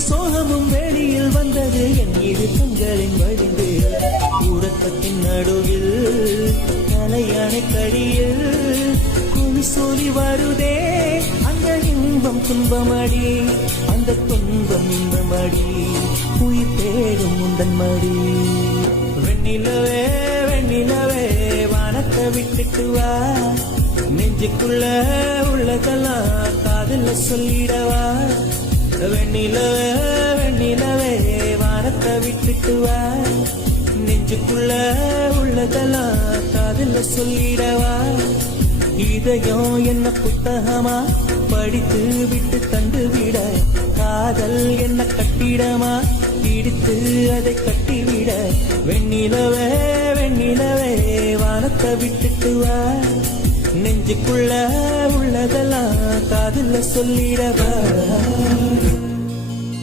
சோகமும் வெளியில் வந்தது என் இரு கண்களின் வழிந்து உறக்கத்தின் நடுவில் கலையானை கடியில் குழி சோதி வருதே அந்த இன்பம் துன்பமடி அந்த துன்பம் இன்பமடி உயிர் தேடும் உந்தன் மடி வெண்ணிலவே வெண்ணிலவே வானத்தை விட்டுட்டு வா நெஞ்சுக்குள்ள உள்ளதெல்லாம் காதல சொல்லிடவா வெண்ணிலவே வெண்ணிலவே வானத்தை விட்டுட்டு வா நெஞ்சுக்குள்ள உள்ளதெல்லாம் காதல சொல்லிடவா இதயம் என்ன புத்தகமா படித்து விட்டு தந்து விட காதல் என்ன கட்டிடமா பிடித்து அதை கட்டிவிட வெண்ணிலவே வெண்ணிலவே வானத்தை விட்டுட்டு வா நெஞ்சுக்குள்ள உள்ளதெல்லாம் காதல சொல்லிடவா